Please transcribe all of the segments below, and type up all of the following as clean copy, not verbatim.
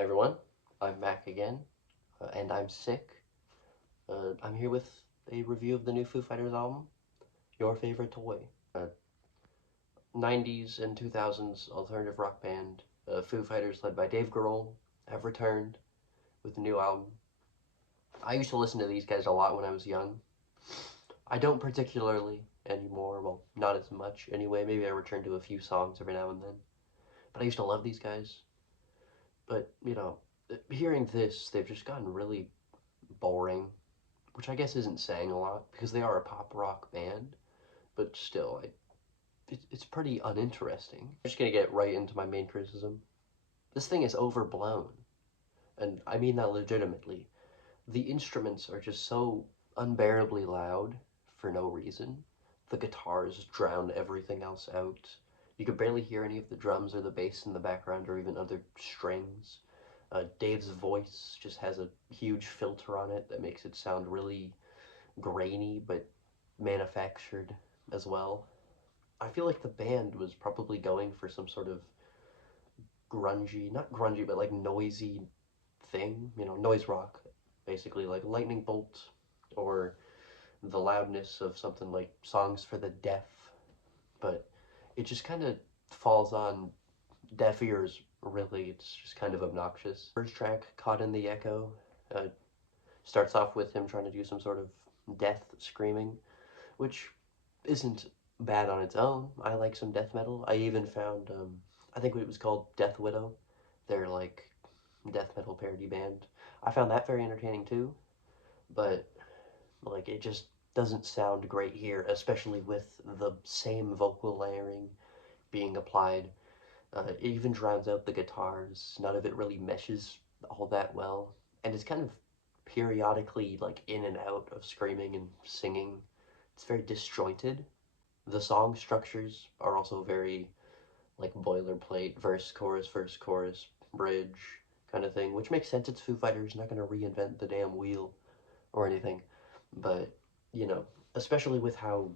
Hi everyone, I'm Mac again, and I'm sick. I'm here with a review of the new Foo Fighters album, Your Favorite Toy. 90s and 2000s alternative rock band, Foo Fighters led by Dave Grohl, have returned with a new album. I used to listen to these guys a lot when I was young. I don't particularly anymore, well, not as much anyway. Maybe I return to a few songs every now and then. But I used to love these guys. But, hearing this, they've just gotten really boring, which I guess isn't saying a lot because they are a pop rock band, but still, it's pretty uninteresting. I'm just gonna get right into my main criticism. This thing is overblown, and I mean that legitimately. The instruments are just so unbearably loud for no reason. The guitars drown everything else out. You could barely hear any of the drums or the bass in the background or even other strings. Dave's voice just has a huge filter on it that makes it sound really grainy but manufactured as well. I feel like the band was probably going for some sort of grungy, not grungy, but like noisy thing, noise rock, basically, like Lightning Bolt or the loudness of something like Songs for the Deaf, but it just kind of falls on deaf ears, really. It's just kind of obnoxious. First track, Caught in the Echo, uh, starts off with him trying to do some sort of death screaming, which isn't bad on its own. I like some death metal. I even found, I think it was called Death Widow. They're like death metal parody band. I found that very entertaining too, but like it just doesn't sound great here, especially with the same vocal layering being applied. It even drowns out the guitars. None of it really meshes all that well, and it's kind of periodically like in and out of screaming and singing. It's very disjointed. The song structures are also very like boilerplate, verse, chorus, bridge kind of thing, which makes sense. It's Foo Fighters, not going to reinvent the damn wheel or anything. But, especially with how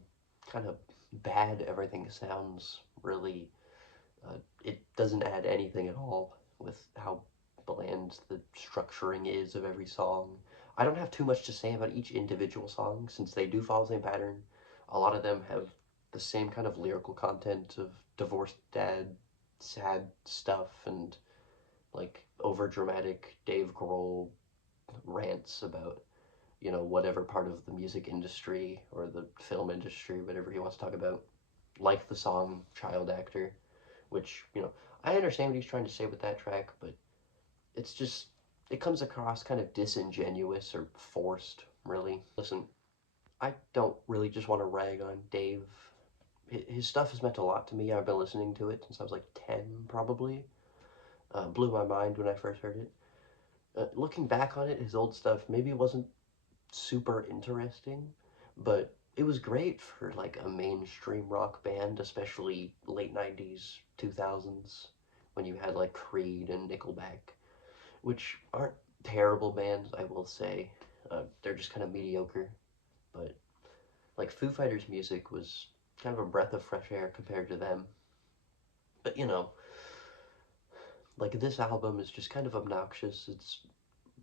kind of bad everything sounds, really, it doesn't add anything at all with how bland the structuring is of every song. I don't have too much to say about each individual song since they do follow the same pattern. A lot of them have the same kind of lyrical content of divorced dad, sad stuff, and like over dramatic Dave Grohl rants about, whatever part of the music industry or the film industry, whatever he wants to talk about. Like the song Child Actor, which, I understand what he's trying to say with that track, but it's just, it comes across kind of disingenuous or forced, really. Listen, I don't really just want to rag on Dave. His stuff has meant a lot to me. I've been listening to it since I was like 10, probably. Blew my mind when I first heard it. Looking back on it, his old stuff maybe wasn't super interesting, but it was great for like a mainstream rock band, especially late 90s, 2000s, when you had like Creed and Nickelback, which aren't terrible bands, I will say. They're just kind of mediocre, but like Foo Fighters music was kind of a breath of fresh air compared to them. But like this album is just kind of obnoxious. It's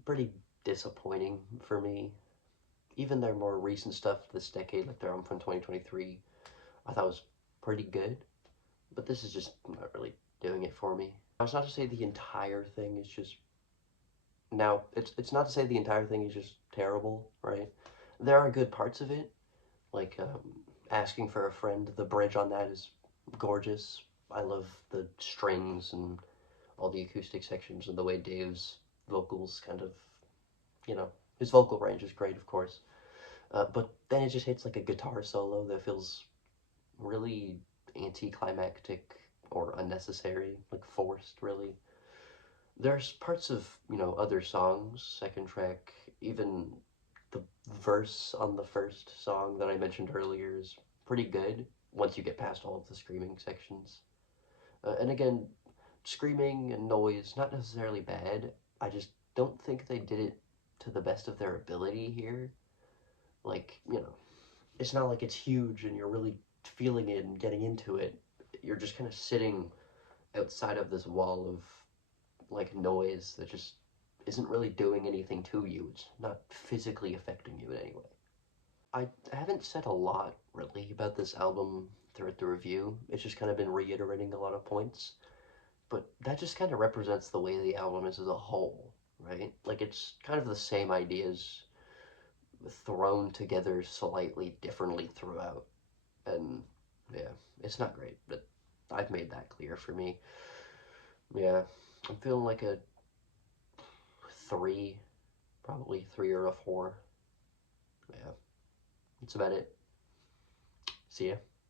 pretty disappointing for me. Even their more recent stuff this decade, like their album from 2023, I thought was pretty good. But this is just not really doing it for me. Now, it's not to say the entire thing is just... Now, it's not to say the entire thing is just terrible, right? There are good parts of it, like Asking for a Friend. The bridge on that is gorgeous. I love the strings and all the acoustic sections and the way Dave's vocals kind of, his vocal range is great, of course. But then it just hits like a guitar solo that feels really anticlimactic or unnecessary, like forced, really. There's parts of, other songs, second track, even the verse on the first song that I mentioned earlier is pretty good once you get past all of the screaming sections. And again, screaming and noise, not necessarily bad. I just don't think they did it to the best of their ability here. Like, it's not like it's huge and you're really feeling it and getting into it. You're just kind of sitting outside of this wall of like noise that just isn't really doing anything to you. It's not physically affecting you in any way. I haven't said a lot really about this album throughout the review. It's just kind of been reiterating a lot of points. But that just kind of represents the way the album is as a whole, right? Like it's kind of the same ideas thrown together slightly differently throughout. And yeah, it's not great, but I've made that clear for me. Yeah, I'm feeling like a 3, probably 3 or a 4. Yeah, that's about it. See ya.